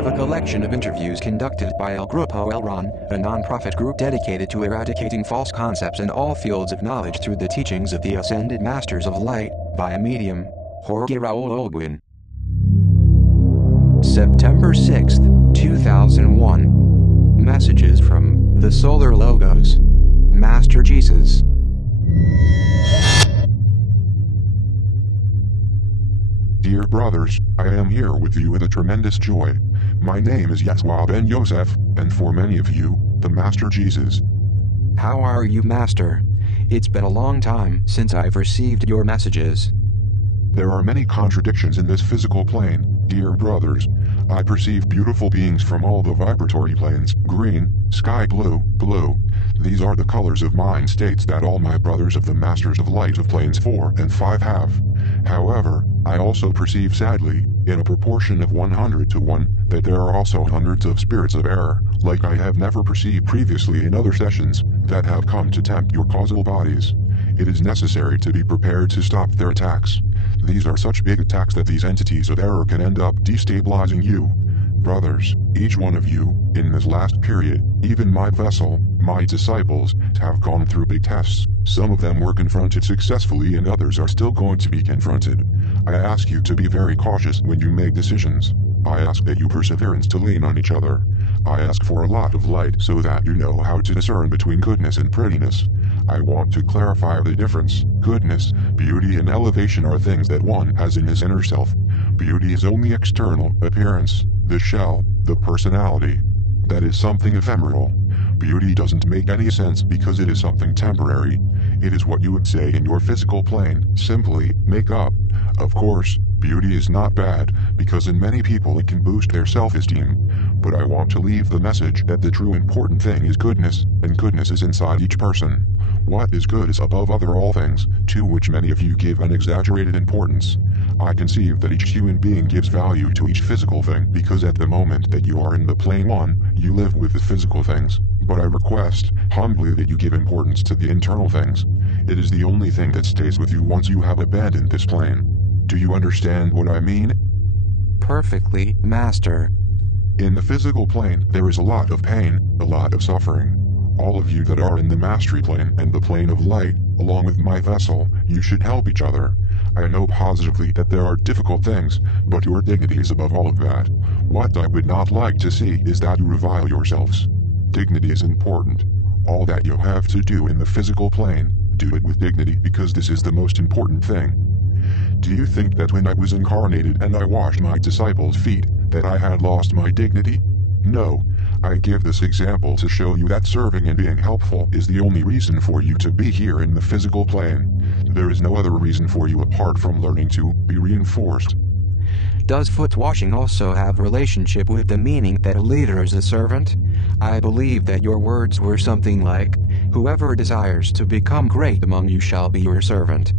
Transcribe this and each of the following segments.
of a collection of interviews conducted by El Grupo Elron, a non-profit group dedicated to eradicating false concepts in all fields of knowledge through the teachings of the Ascended Masters of Light, by a medium, Jorge Raul Olguin. September 6, 2001. Messages from the Solar Logos. Master Jesus. Dear brothers, I am here with you with a tremendous joy. My name is Yeshua ben Yosef, and for many of you, the Master Jesus. How are you, Master? It's been a long time since I've received your messages. There are many contradictions in this physical plane, dear brothers. I perceive beautiful beings from all the vibratory planes, green, sky blue, blue. These are the colors of mind states that all my brothers of the Masters of Light of planes 4 and 5 have. However, I also perceive sadly, in a proportion of 100 to 1, that there are also hundreds of spirits of error, like I have never perceived previously in other sessions, that have come to tempt your causal bodies. It is necessary to be prepared to stop their attacks. These are such big attacks that these entities of error can end up destabilizing you. Brothers, each one of you, in this last period, even my vessel, my disciples, have gone through big tests. Some of them were confronted successfully and others are still going to be confronted. I ask you to be very cautious when you make decisions. I ask that you perseverance to lean on each other. I ask for a lot of light so that you know how to discern between goodness and prettiness. I want to clarify the difference. Goodness, beauty and elevation are things that one has in his inner self. Beauty is only external appearance, the shell, the personality. That is something ephemeral. Beauty doesn't make any sense because it is something temporary. It is what you would say in your physical plane, simply, make up. Of course, beauty is not bad, because in many people it can boost their self-esteem. But I want to leave the message that the true important thing is goodness, and goodness is inside each person. What is good is above other all things, to which many of you give an exaggerated importance. I conceive that each human being gives value to each physical thing because at the moment that you are in the plane 1, you live with the physical things. But I request, humbly, that you give importance to the internal things. It is the only thing that stays with you once you have abandoned this plane. Do you understand what I mean? Perfectly, Master. In the physical plane, there is a lot of pain, a lot of suffering. All of you that are in the mastery plane and the plane of light, along with my vessel, you should help each other. I know positively that there are difficult things, but your dignity is above all of that. What I would not like to see is that you revile yourselves. Dignity is important. All that you have to do in the physical plane, do it with dignity because this is the most important thing. Do you think that when I was incarnated and I washed my disciples' feet, that I had lost my dignity? No. I give this example to show you that serving and being helpful is the only reason for you to be here in the physical plane. There is no other reason for you apart from learning to be reinforced. Does foot washing also have relationship with the meaning that a leader is a servant? I believe that your words were something like, "Whoever desires to become great among you shall be your servant."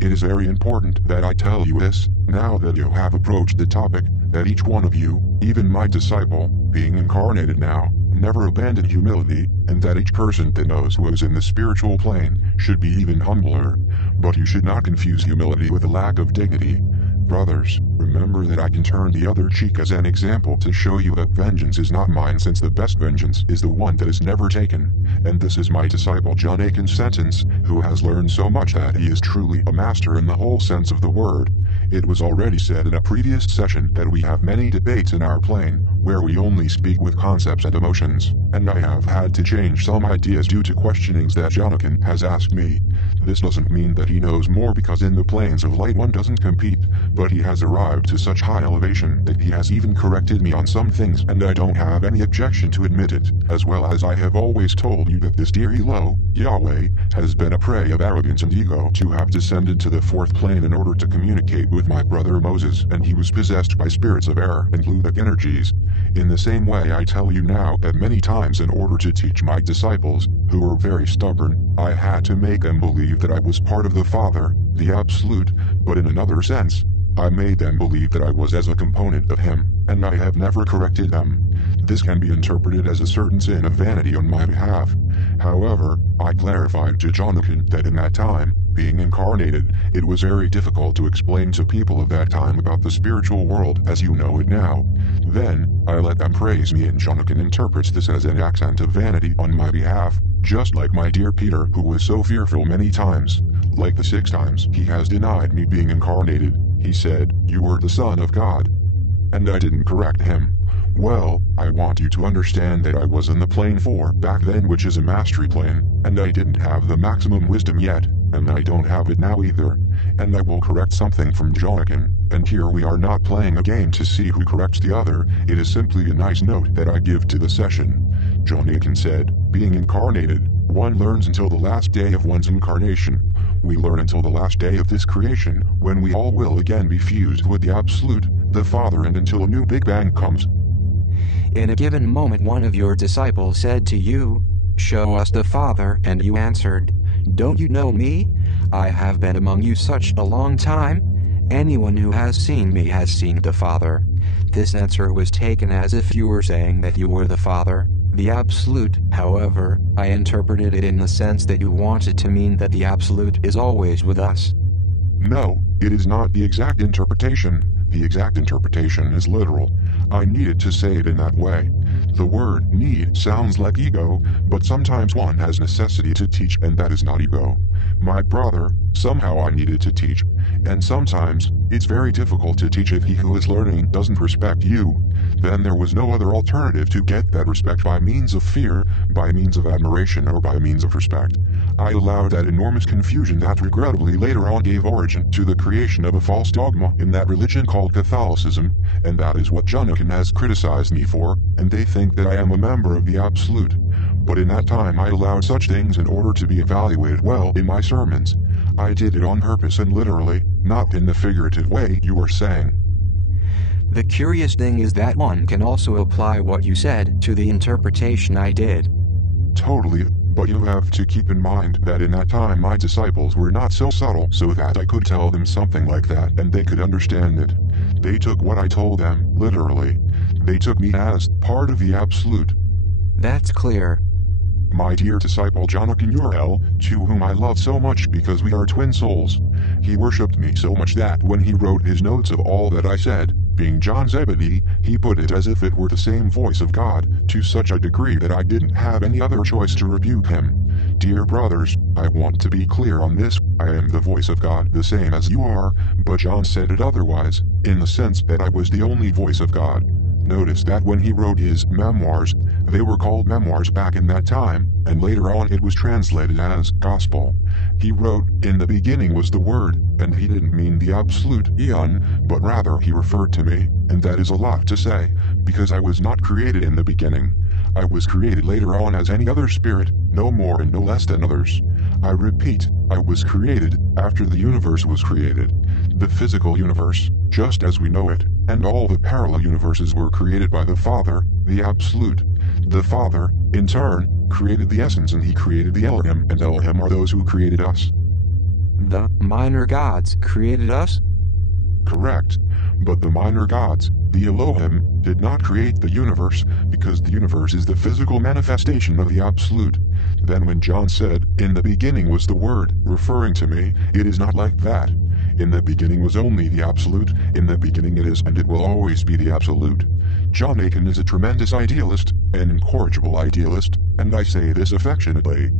It is very important that I tell you this, now that you have approached the topic, that each one of you, even my disciple, being incarnated now, never abandoned humility, and that each person that knows who is in the spiritual plane should be even humbler. But you should not confuse humility with a lack of dignity. Brothers, remember that I can turn the other cheek as an example to show you that vengeance is not mine, since the best vengeance is the one that is never taken. And this is my disciple John Aiken's sentence, who has learned so much that he is truly a master in the whole sense of the word. It was already said in a previous session that we have many debates in our plane, where we only speak with concepts and emotions, and I have had to change some ideas due to questionings that Jonathan has asked me. This doesn't mean that he knows more, because in the planes of light one doesn't compete, but he has arrived to such high elevation that he has even corrected me on some things, and I don't have any objection to admit it, as well as I have always told you that this dear Elo, Yahweh, has been a prey of arrogance and ego to have descended to the 4th plane in order to communicate with my brother Moses, and he was possessed by spirits of error and ludic energies. In the same way I tell you now that many times in order to teach my disciples, who were very stubborn, I had to make them believe that I was part of the Father, the Absolute, but in another sense, I made them believe that I was as a component of him, and I have never corrected them. This can be interpreted as a certain sin of vanity on my behalf. However, I clarified to Jonathan that in that time, being incarnated, it was very difficult to explain to people of that time about the spiritual world as you know it now. Then, I let them praise me, and Jonathan interprets this as an accent of vanity on my behalf, just like my dear Peter, who was so fearful many times. Like the 6 times he has denied me being incarnated, he said, "You were the Son of God." And I didn't correct him. Well, I want you to understand that I was in the plane 4 back then, which is a mastery plane, and I didn't have the maximum wisdom yet, and I don't have it now either. And I will correct something from Jonathan, and here we are not playing a game to see who corrects the other, it is simply a nice note that I give to the session. Jonathan said, being incarnated, one learns until the last day of one's incarnation. We learn until the last day of this creation, when we all will again be fused with the Absolute, the Father, and until a new Big Bang comes. In a given moment one of your disciples said to you, "Show us the Father," and you answered, "Don't you know me? I have been among you such a long time. Anyone who has seen me has seen the Father." This answer was taken as if you were saying that you were the Father, the Absolute. However, I interpreted it in the sense that you wanted to mean that the Absolute is always with us. No, it is not the exact interpretation. The exact interpretation is literal. I needed to say it in that way. The word need sounds like ego, but sometimes one has necessity to teach, and that is not ego. My brother, somehow I needed to teach, and sometimes it's very difficult to teach if he who is learning doesn't respect you. Then there was no other alternative to get that respect by means of fear, by means of admiration, or by means of respect. I allowed that enormous confusion that regrettably later on gave origin to the creation of a false dogma in that religion called Catholicism, and that is what Jonathan has criticized me for, and they think that I am a member of the Absolute. But in that time I allowed such things in order to be evaluated well in my sermons. I did it on purpose and literally, not in the figurative way you are saying. The curious thing is that one can also apply what you said to the interpretation I did. Totally, but you have to keep in mind that in that time my disciples were not so subtle so that I could tell them something like that and they could understand it. They took what I told them, literally. They took me as part of the Absolute. That's clear. My dear disciple Jonathan Urel, to whom I love so much because we are twin souls, he worshipped me so much that when he wrote his notes of all that I said, being John Zebedee, he put it as if it were the same voice of God, to such a degree that I didn't have any other choice to rebuke him. Dear brothers, I want to be clear on this, I am the voice of God the same as you are, but John said it otherwise, in the sense that I was the only voice of God. Notice that when he wrote his memoirs, they were called memoirs back in that time, and later on it was translated as gospel. He wrote, "In the beginning was the Word," and he didn't mean the absolute eon, but rather he referred to me, and that is a lot to say, because I was not created in the beginning. I was created later on as any other spirit, no more and no less than others. I repeat, I was created after the universe was created. The physical universe, just as we know it, and all the parallel universes were created by the Father, the Absolute. The Father, in turn, created the essence, and he created the Elohim, and Elohim are those who created us. The minor gods created us? Correct. But the minor gods, the Elohim, did not create the universe, because the universe is the physical manifestation of the Absolute. Then when John said, "In the beginning was the Word," referring to me, it is not like that. In the beginning was only the Absolute, in the beginning it is and it will always be the Absolute. Jonathan is a tremendous idealist, an incorrigible idealist, and I say this affectionately.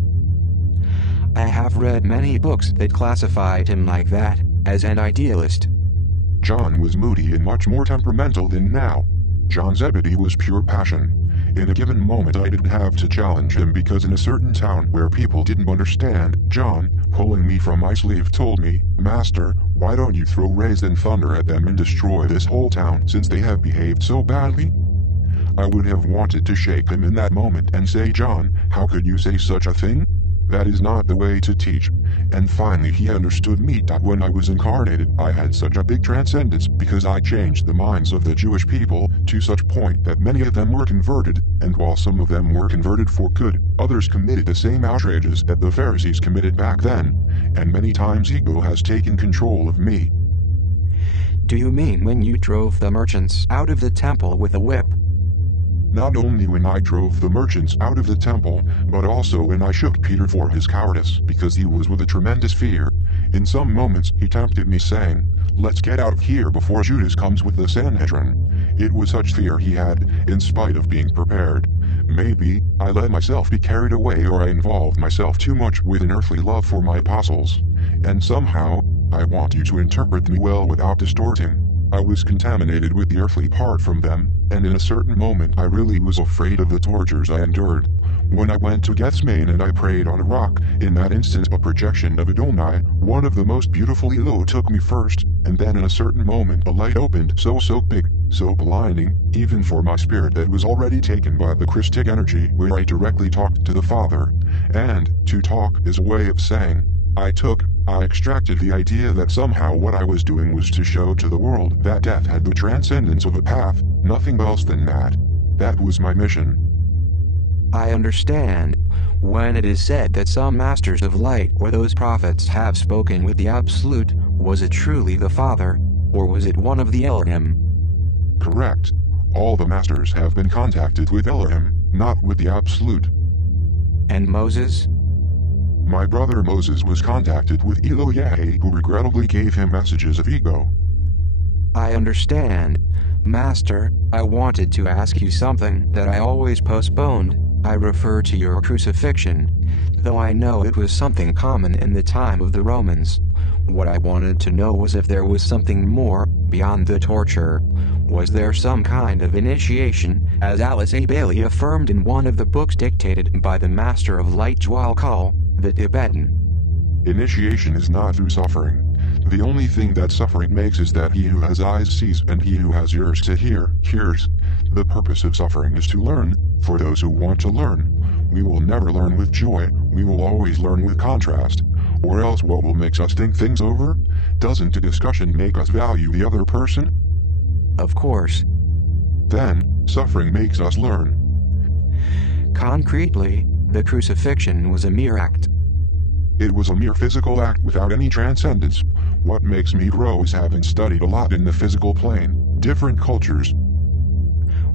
I have read many books that classified him like that, as an idealist. John was moody and much more temperamental than now. John Zebedee was pure passion. In a given moment I didn't have to challenge him because in a certain town where people didn't understand, John, pulling me from my sleeve, told me, "Master, why don't you throw rays and thunder at them and destroy this whole town since they have behaved so badly?" I would have wanted to shake him in that moment and say, "John, how could you say such a thing? That is not the way to teach." And finally he understood me that when I was incarnated I had such a big transcendence because I changed the minds of the Jewish people to such point that many of them were converted, and while some of them were converted for good, others committed the same outrages that the Pharisees committed back then, and many times ego has taken control of me. Do you mean when you drove the merchants out of the temple with a whip? Not only when I drove the merchants out of the temple, but also when I shook Peter for his cowardice because he was with a tremendous fear. In some moments he tempted me saying, "Let's get out of here before Judas comes with the Sanhedrin." It was such fear he had, in spite of being prepared. Maybe I let myself be carried away, or I involved myself too much with an earthly love for my apostles. And somehow, I want you to interpret me well without distorting, I was contaminated with the earthly part from them, and in a certain moment I really was afraid of the tortures I endured. When I went to Gethsemane and I prayed on a rock, in that instant a projection of Adonai, one of the most beautiful Elo, took me first, and then in a certain moment a light opened so big, so blinding, even for my spirit that was already taken by the Christic energy, where I directly talked to the Father. And, to talk is a way of saying, I extracted the idea that somehow what I was doing was to show to the world that death had the transcendence of a path, nothing else than that. That was my mission. I understand. When it is said that some masters of light or those prophets have spoken with the Absolute, was it truly the Father, or was it one of the Elohim? Correct. All the masters have been contacted with Elohim, not with the Absolute. And Moses? My brother Moses was contacted with Eloyahe, who regrettably gave him messages of ego. I understand. Master, I wanted to ask you something that I always postponed. I refer to your crucifixion, though I know it was something common in the time of the Romans. What I wanted to know was if there was something more, beyond the torture. Was there some kind of initiation, as Alice A. Bailey affirmed in one of the books dictated by the Master of Light Djwal Khul, the Tibetan? Initiation is not through suffering. The only thing that suffering makes is that he who has eyes sees and he who has ears to hear, hears. The purpose of suffering is to learn, for those who want to learn. We will never learn with joy, we will always learn with contrast. Or else what will make us think things over? Doesn't the discussion make us value the other person? Of course. Then, suffering makes us learn. Concretely, the crucifixion was a mere act. It was a mere physical act without any transcendence. What makes me grow is having studied a lot in the physical plane, different cultures.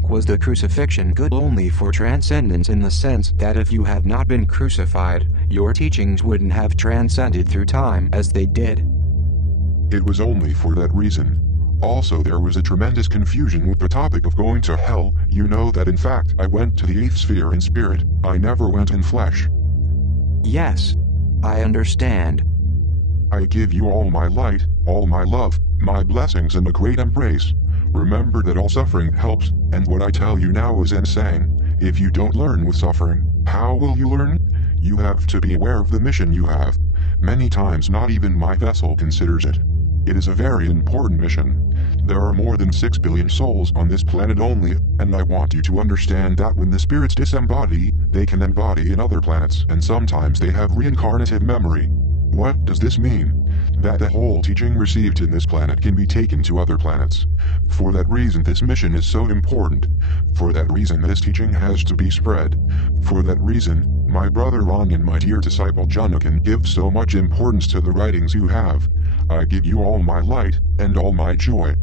Was the crucifixion good only for transcendence, in the sense that if you had not been crucified, your teachings wouldn't have transcended through time as they did? It was only for that reason. Also, there was a tremendous confusion with the topic of going to hell. You know that in fact I went to the 8th sphere in spirit, I never went in flesh. Yes. I understand. I give you all my light, all my love, my blessings and a great embrace. Remember that all suffering helps, and what I tell you now is insane. If you don't learn with suffering, how will you learn? You have to be aware of the mission you have. Many times not even my vessel considers it. It is a very important mission. There are more than 6 billion souls on this planet only, and I want you to understand that when the spirits disembody, they can embody in other planets, and sometimes they have reincarnative memory. What does this mean? That the whole teaching received in this planet can be taken to other planets. For that reason this mission is so important. For that reason this teaching has to be spread. For that reason, my brother Ron and my dear disciple Jonathan give so much importance to the writings you have. I give you all my light, and all my joy.